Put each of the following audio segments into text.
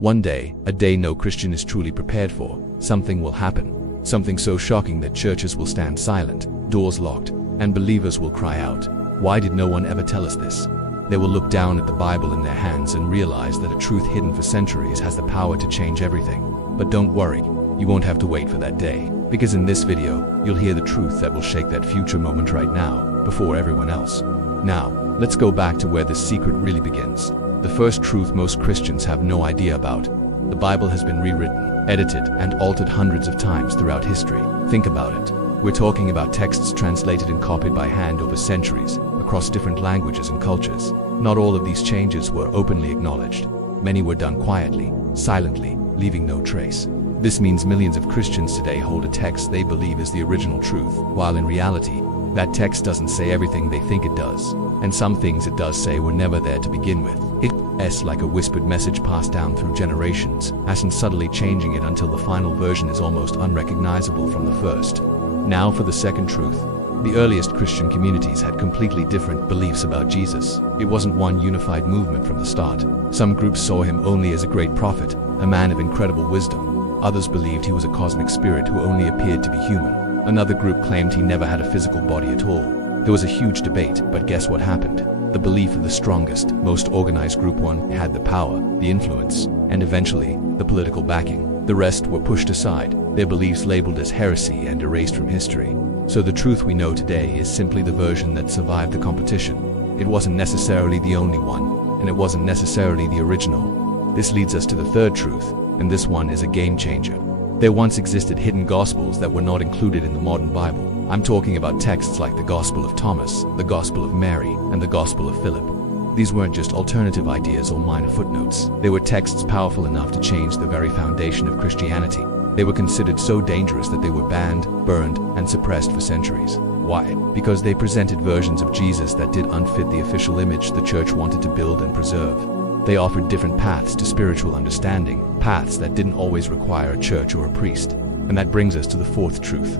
One day, a day no Christian is truly prepared for, something will happen. Something so shocking that churches will stand silent, doors locked, and believers will cry out, "Why did no one ever tell us this?" They will look down at the Bible in their hands and realize that a truth hidden for centuries has the power to change everything. But don't worry, you won't have to wait for that day, because in this video, you'll hear the truth that will shake that future moment right now, before everyone else. Now, let's go back to where this secret really begins. The first truth most Christians have no idea about. The Bible has been rewritten, edited, and altered hundreds of times throughout history. Think about it. We're talking about texts translated and copied by hand over centuries, across different languages and cultures. Not all of these changes were openly acknowledged. Many were done quietly, silently, leaving no trace. This means millions of Christians today hold a text they believe is the original truth, while in reality, that text doesn't say everything they think it does. And some things it does say were never there to begin with. It's like a whispered message passed down through generations, and subtly changing it until the final version is almost unrecognizable from the first. Now for the second truth. The earliest Christian communities had completely different beliefs about Jesus. It wasn't one unified movement from the start. Some groups saw him only as a great prophet, a man of incredible wisdom. Others believed he was a cosmic spirit who only appeared to be human. Another group claimed he never had a physical body at all. There was a huge debate, but guess what happened? The belief of the strongest, most organized group one had the power, the influence, and eventually, the political backing. The rest were pushed aside, their beliefs labeled as heresy and erased from history. So the truth we know today is simply the version that survived the competition. It wasn't necessarily the only one, and it wasn't necessarily the original. This leads us to the third truth, and this one is a game changer. There once existed hidden gospels that were not included in the modern Bible. I'm talking about texts like the Gospel of Thomas, the Gospel of Mary, and the Gospel of Philip. These weren't just alternative ideas or minor footnotes. They were texts powerful enough to change the very foundation of Christianity. They were considered so dangerous that they were banned, burned, and suppressed for centuries. Why? Because they presented versions of Jesus that did unfit the official image the church wanted to build and preserve. They offered different paths to spiritual understanding, paths that didn't always require a church or a priest. And that brings us to the fourth truth.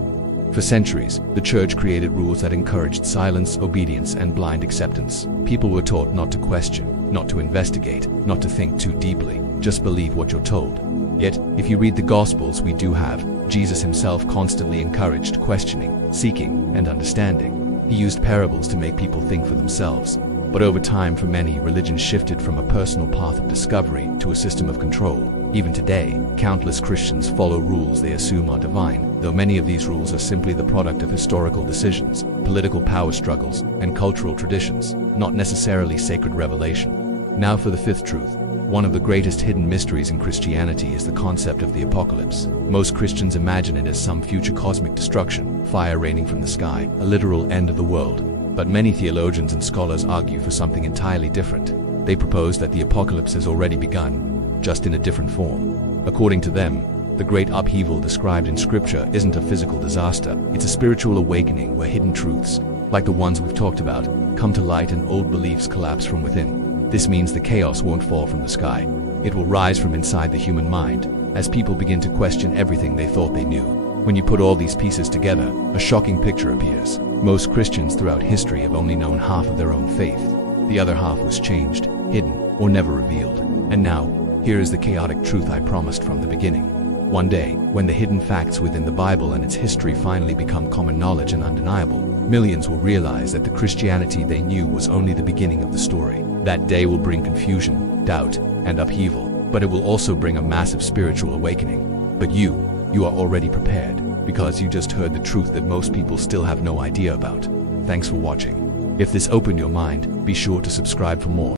For centuries, the church created rules that encouraged silence, obedience, and blind acceptance. People were taught not to question, not to investigate, not to think too deeply, just believe what you're told. Yet, if you read the Gospels we do have, Jesus himself constantly encouraged questioning, seeking, and understanding. He used parables to make people think for themselves. But over time, for many, religion shifted from a personal path of discovery to a system of control. Even today, countless Christians follow rules they assume are divine, though many of these rules are simply the product of historical decisions, political power struggles, and cultural traditions, not necessarily sacred revelation. Now for the fifth truth. One of the greatest hidden mysteries in Christianity is the concept of the apocalypse. Most Christians imagine it as some future cosmic destruction, fire raining from the sky, a literal end of the world. But many theologians and scholars argue for something entirely different. They propose that the apocalypse has already begun, just in a different form. According to them, the great upheaval described in Scripture isn't a physical disaster, it's a spiritual awakening where hidden truths, like the ones we've talked about, come to light and old beliefs collapse from within. This means the chaos won't fall from the sky. It will rise from inside the human mind, as people begin to question everything they thought they knew. When you put all these pieces together, a shocking picture appears. Most Christians throughout history have only known half of their own faith. The other half was changed, hidden, or never revealed. And now, here is the chaotic truth I promised from the beginning. One day, when the hidden facts within the Bible and its history finally become common knowledge and undeniable, millions will realize that the Christianity they knew was only the beginning of the story. That day will bring confusion, doubt, and upheaval, but it will also bring a massive spiritual awakening. But you are already prepared, because you just heard the truth that most people still have no idea about. Thanks for watching. If this opened your mind, be sure to subscribe for more.